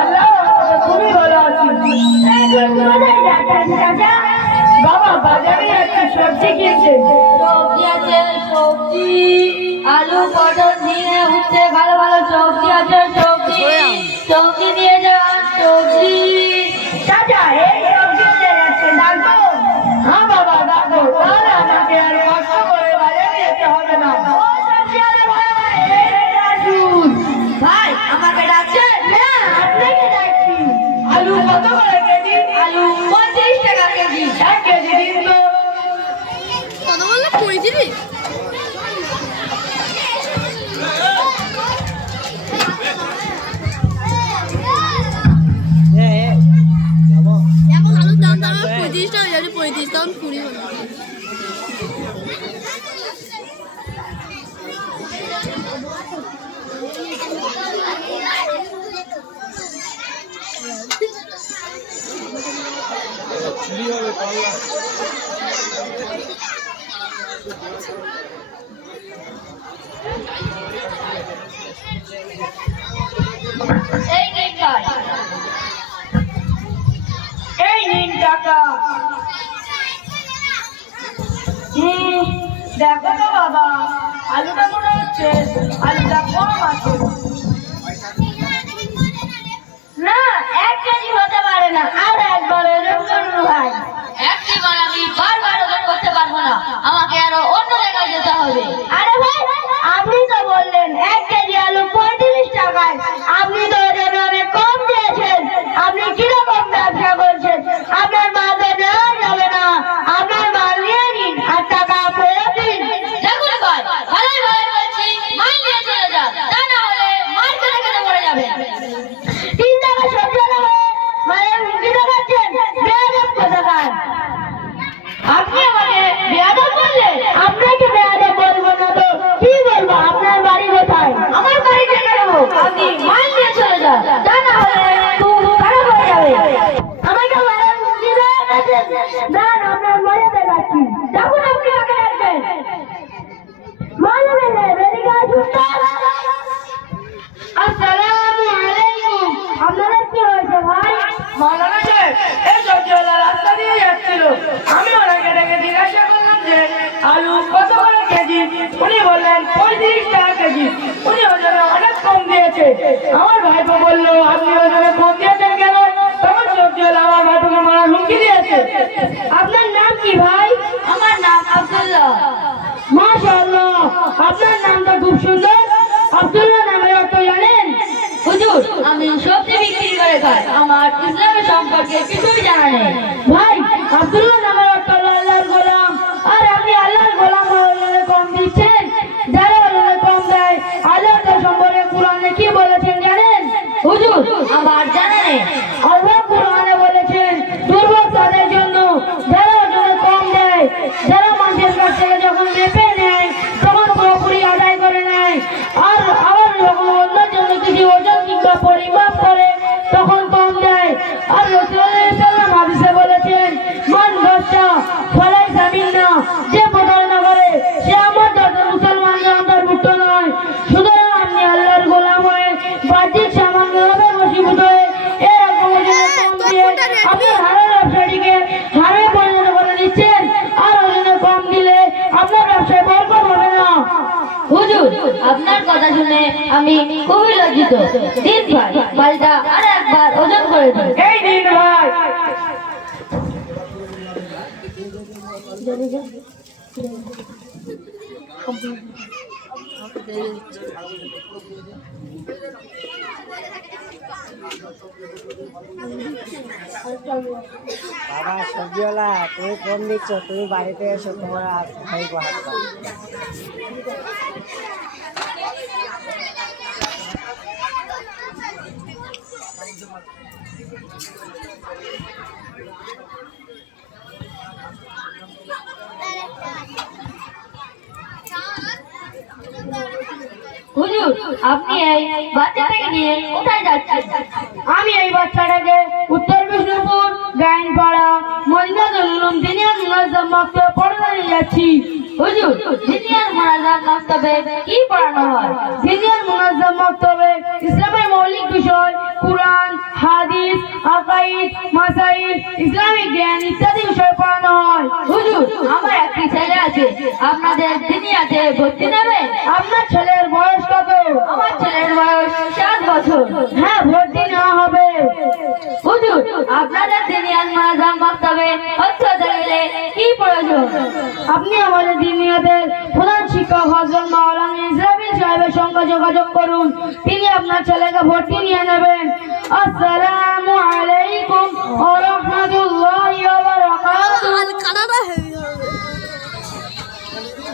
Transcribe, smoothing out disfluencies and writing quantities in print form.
আল্লাহ খুবই ভালো আছি। বাবা বাজারে একটা সবজি কিনছে। সবজি আছে, সবজি আলু পটল নিয়ে উঠছে, ভালো ভালো সবজি আছে, সবজি সবজি নিয়ে যান, সবজি। চাচা এই সবজি নিয়ে যাচ্ছে, ডাকবো? হ্যাঁ বাবা ডাকবো, তাহলে আমাকে আর কষ্ট করে বাজারে যেতে হবে না। ও সবজি আলু ভাই, এই আসুন। ভাই আমাকে ডাকছেন? না, আপনাকে ডাকছি। আলু কত করে কেজি? আলু 35 টাকা কেজি। 1 কেজি দিন তো। কত বললো? 35? এখন আলুর দাম 35 টাকা, যদি 35 তখন 20 হলো। এই নিন ভাই। এই নিন টাকা। দেখো তো বাবা, আলুটা মনে হচ্ছে আলুটা কম আছে। না 1 কেজি হতে পারে না, আর একবার ওজন করুন ভাই। একবার আমি বারবার ওজন করতে পারবো না, আমাকে আরো অন্য জায়গায় যেতে হবে। আরে ভাই, আপনি তো বললেন 1 কেজি আলু 35 টাকায়। আপনি তো ওজনে অনেক কম দিয়েছেন। আপনি কিরকম ব্যবসা করছেন? আপনার মাল তো নেওয়া যাবে না। আপনার মাল নিয়ে নিন আর টাকা ফেরত দিন। দেখুন ভাই, ভালোই ভালো বলছি, মাল নিয়ে চলে যান, তা না হলে মাল কেটে কেটে মরে যাবে। 3 টাকা সবজি আলু হয়ে মায়ের হুমকি দেখাচ্ছেন? বেয়াদব কোথাকার। আপনি আমাকে বেয়াদব বললেন? আপনাকে বেয়াদব বলবো না তো কি বলবো? আপনার বাড়ি কোথায়? আমার বাড়ি থেকে নেবো, আপনি মাল নিয়ে চলে যান, তা না হলে খুব খারাপ হয়ে যাবে। আমাকে মায়ের হুমকি দেখাচ্ছেন? না, আপনার মজা দেখাচ্ছি। যখন আপনি আমাকে ডাকবেন মানবেন না, এদিকে আসুন তো। আসসালামু আলাইকুম। আপনাদের কি হয়েছে ভাই? মাওলানা সাহেব, এই সবজিওয়ালা রাস্তা দিয়ে যাচ্ছিল। আমি ওনাকে ডেকে জিজ্ঞাসা করলাম যে আলু কত করে কেজি। উনি বললেন 35 টাকা কেজি। উনি ওজনে অনেক কম দিয়েছে। আমার ভাইপো বললো আপনি ওজনে কম দিয়েছেন কেন? তখন সবজিওয়ালা আমার ভাইপোকে মারার হুমকি দিয়েছে। আপনার নাম কি ভাই? আমার নাম আব্দুল্লাহ। মাশাআল্লাহ, আপনার নামটা খুব সুন্দর। আব্দুল্লাহ নামের অর্থ জানেন? হুজুর, আমি সবজি বিক্রি করে খাই, আমার ইসলামের সম্পর্কে কিছুই জানা নেই। ভাই, আব্দুল্লাহ নামের অর্থ হলো আল্লাহর গোলাম। আর আপনি আল্লাহর গোলাম হয়ে কম দিচ্ছেন। যারা ওজনে কম দেয় আল্লাহর সম্পর্কে কোরআনে কি বলেছেন জানেন? হুজুর, আমার জানা নেই। আল্লাহ কোরআনে বলেছেন দুর্ভোগ তাদের জন্য যারা ওজনে কম দেয়, যারা মানুষের কাছ থেকে যখন মেপে নেয় তখন পুরোপুরি আদায় করে নেয়, আর আবার যখন অন্যের জন্য কিছু ওজন কিংবা পরিমাপ করে তখন কম দেয়। আর রাসূলুল্লাহ সাল্লাল্লাহু আলাইহি হাদিসে বলেছেন মান গাশা ফালাইসা মিন্না, যে প্রতারণা করে সে আমার দলের মুসলমানদের অন্তর্ভুক্ত নয়। সুতরাং আপনি আল্লাহর গোলাম হয়ে বাহ্যিক সামান্যভাবে বশীভূত হয়ে এরকম ওজনে কম দিয়ে আপনার হারাম ব্যবসাটিকে হারে পরিণত করে দিচ্ছেন। আর ওজনে কম দিলে আপনার ব্যবসায় বরকত হবে না। হুজুর, আপনার কথা শুনে আমি খুবই লজ্জিত। দিন ভাই, মালটা আর একবার ওজন করে দিন। এই দিন ভাই। বাবা সবজিওয়ালা, তুমি কম দিচ্ছ, তুমি বাড়িতে এসো, তোমার হাত খাইব হাত পা। হুজুর, আপনি এই বাচ্চাটাকে নিয়ে কোথায় যাচ্ছেন? আমি এই বাচ্চাটাকে উত্তর বিষ্ণুপুর গাইনপাড়া মদিনাতুল উলুম দিনিয়ার মুনাজ্জাম মাকতাবে পড়াতে নিয়ে যাচ্ছি। হুজুর, দিনিয়ার মুনাজ্জাম মাকতাবে কি পড়ানো হয়? দিনিয়ার মুনাজ্জাম মাকতাবে ইসলামের মৌলিক বিষয় কুরআন, ইসলামিক জ্ঞান ইত্যাদি বিষয় পড়ানো হয়। হুজুর, আমার একটি ছেলে আছে, আপনাদের দিনিয়াতে ভর্তি নেবেন? আপনার ছেলের বয়স কত? আমার ছেলের বয়স 7 বছর। হ্যাঁ, ভর্তি নেওয়া হবে। হুজুর, আপনাদের দিনিয়াত মাজাম মাক্তাবে ভর্তি হতে গেলে কি প্রয়োজন? আপনি আমাদের দিনিয়াদের প্রধান শিক্ষক হযরত মাওলানা ইসরাফিল সাহেবের সঙ্গে যোগাযোগ করুন, তিনি আপনার ছেলেকে ভর্তি নিয়ে নেবেন। আসসালামু আলাইকুম ওয়া রাহমাতুল্লাহি ওয়া বারাকাতুহু।